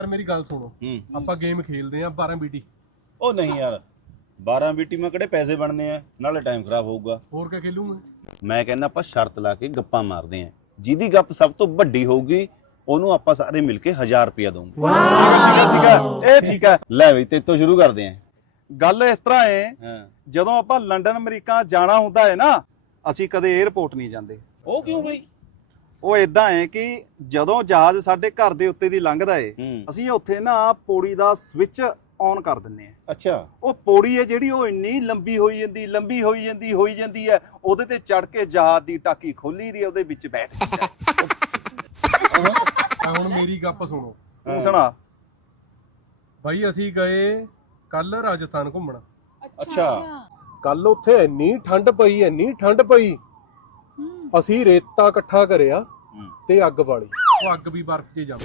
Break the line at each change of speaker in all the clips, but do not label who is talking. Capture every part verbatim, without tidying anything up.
ਯਾਰ ਮੇਰੀ ਗੱਲ ਸੁਣੋ, ਆਪਾਂ ਗੇਮ ਖੇਲਦੇ ਆ ਬਾਰਾਂ ਬੀਟੀ।
ਉਹ ਨਹੀਂ ਯਾਰ, ਬਾਰਾਂ ਬੀਟੀ ਮੈਂ ਕਿਹੜੇ ਪੈਸੇ ਬਣਨੇ ਆ, ਨਾਲੇ ਟਾਈਮ ਖਰਾਬ ਹੋਊਗਾ।
ਹੋਰ ਕਿਆ ਖੇਲੂਗੇ?
ਮੈਂ ਕਹਿੰਦਾ ਆਪਾਂ ਸ਼ਰਤ ਲਾ ਕੇ ਗੱਪਾਂ ਮਾਰਦੇ ਆ, ਜਿਹਦੀ ਗੱਪ ਸਭ ਤੋਂ ਵੱਡੀ ਹੋਊਗੀ ਉਹਨੂੰ ਆਪਾਂ ਸਾਰੇ ਮਿਲ ਕੇ ਹਜ਼ਾਰ ਰੁਪਇਆ ਦਊਂਗੇ।
ਠੀਕ ਹੈ, ਇਹ ਠੀਕ ਹੈ।
ਲੈ ਬਈ ਤੇਤੋਂ ਸ਼ੁਰੂ ਕਰਦੇ ਆ।
ਗੱਲ ਇਸ ਤਰ੍ਹਾਂ ਹੈ,
ਹਾਂ,
ਜਦੋਂ ਆਪਾਂ ਲੰਡਨ ਅਮਰੀਕਾ ਜਾਣਾ ਹੁੰਦਾ ਹੈ ਨਾ, ਅਸੀਂ ਕਦੇ 에ਅਰਪੋਰਟ ਨਹੀਂ ਜਾਂਦੇ।
ਉਹ ਕਿਉਂ ਬਈ?
ਉਹ ਇਦਾਂ ਹੈ ਕਿ ਜਦੋਂ ਜਹਾਜ਼ ਸਾਡੇ ਘਰ ਦੇ ਉੱਤੇ ਦੀ ਲੰਘਦਾ ਏ,
ਹੂੰ,
ਅਸੀਂ ਉੱਥੇ ਨਾ ਪੌੜੀ ਦਾ ਸਵਿਚ ਔਨ ਕਰ ਦਿੰਦੇ ਆ।
ਅੱਛਾ।
ਉਹ ਪੌੜੀ ਹੈ ਜਿਹੜੀ, ਉਹ ਇੰਨੀ ਲੰਬੀ ਹੋਈ ਜਾਂਦੀ ਲੰਬੀ ਹੋਈ ਜਾਂਦੀ ਹੋਈ ਜਾਂਦੀ ਹੈ, ਉਹਦੇ ਤੇ ਚੜ ਕੇ ਜਹਾਜ਼ ਦੀ ਟਾਕੀ ਖੋਲੀ ਦੀ, ਉਹਦੇ ਵਿੱਚ ਬੈਠ ਜਾਂਦਾ।
ਤਾਂ ਹੁਣ ਮੇਰੀ ਗੱਪ ਸੁਣੋ।
ਤੂੰ ਸੁਣਾ।
ਬਾਈ ਅਸੀਂ ਗਏ ਕੱਲ ਰਾਜਸਥਾਨ ਘੁੰਮਣ।
ਅੱਛਾ।
ਕੱਲ ਉੱਥੇ ਇੰਨੀ ਠੰਡ ਪਈ ਇੰਨੀ ਠੰਡ ਪਈ, ਅਸੀਂ ਰੇਤਾ ਇਕੱਠਾ ਕਰਿਆ ਤੇ ਅੱਗ ਬਾਲੀ। ਉਹ ਅੱਗ ਵੀ ਬਰਫ਼ 'ਚ ਜੰਮ।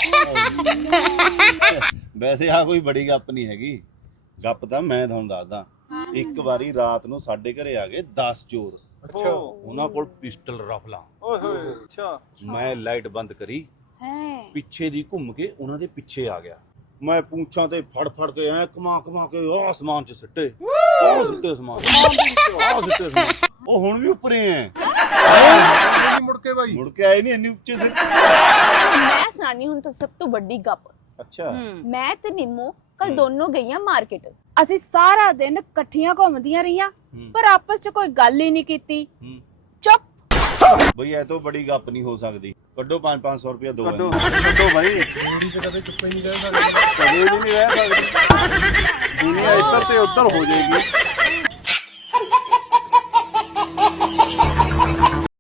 ਵੈਸੇ ਆ ਕੋਈ ਬੜੀ ਗੱਪ ਨਹੀਂ ਹੈਗੀ। ਗੱਪ ਤਾਂ ਮੈਂ ਤੁਹਾਨੂੰ ਦੱਸਦਾ। ਇੱਕ ਵਾਰੀ ਰਾਤ ਨੂੰ ਸਾਡੇ ਘਰੇ ਆ ਗਏ ਦਸ ਚੋਰ।
ਅੱਛਾ।
ਉਹਨਾਂ ਕੋਲ ਪਿਸਟਲ ਰਫਲਾਂ।
ਓਏ ਹੋਏ, ਅੱਛਾ।
ਮੈਂ ਲਾਈਟ ਬੰਦ ਕਰੀ,
ਹੈ
ਪਿੱਛੇ ਦੀ ਘੁੰਮ ਕੇ ਉਹਨਾਂ ਦੇ ਪਿੱਛੇ ਆ ਗਿਆ। ਮੈਂ ਪੂੰਛਾਂ ਤੇ ਫੜ ਫੜ ਕੇ ਐ ਕਮਾ ਕਮਾ ਕੇ ਉਹ ਆਸਮਾਨ 'ਚ ਸਿੱਟੇ। ਉਹ ਸਿੱਟੇ ਆਸਮਾਨ 'ਚ, ਉਹ ਸਿੱਟੇ ਆਸਮਾਨ 'ਚ। ਉਹ ਹੁਣ ਵੀ ਉੱਪਰੇ ਐ।
ਨਹੀਂ ਮੁੜ ਕੇ ਬਾਈ
ਮੁੜ ਕੇ ਆਏ ਨਹੀਂ ਇੰਨੀ ਉੱਚੇ ਸਿੱਟੇ।
ਮੈਂ ਸੁਣਾਨੀ ਹੁਣ ਤਾਂ ਸਭ ਤੋਂ ਵੱਡੀ ਗੱਪ।
ਅੱਛਾ।
ਮੈਂ ਤੇ ਨਿੰਮੋ ਕੱਲ ਦੋਨੋਂ ਗਈਆਂ ਮਾਰਕੀਟ। ਅਸੀਂ ਸਾਰਾ ਦਿਨ ਇਕੱਠੀਆਂ ਘੁੰਮਦੀਆਂ ਰਹੀਆਂ, ਪਰ ਆਪਸ 'ਚ ਕੋਈ ਗੱਲ ਹੀ ਨਹੀਂ ਕੀਤੀ। ਚੁੱਪ।
ਬਈ ਇਹ ਤੋਂ ਬੜੀ ਗੱਪ ਨਹੀਂ ਹੋ ਸਕਦੀ। ਕੱਢੋ ਪੰਜ ਪੰਜ ਸੌ ਰੁਪਇਆ ਦੋ।
ਕੱਢੋ ਕੱਢੋ ਭਾਈ,
ਮੇਰੀ ਤੇ ਕਦੇ ਚੁੱਪੇ ਨਹੀਂ ਰਹਿ ਸਕਦੇ।
ਕਦੇ ਵੀ ਨਹੀਂ ਰਹਿ ਸਕਦੀ ਦੁਨੀਆ, ਇੱਧਰ ਤੇ ਉੱਧਰ ਹੋ ਜਾਏਗੀ।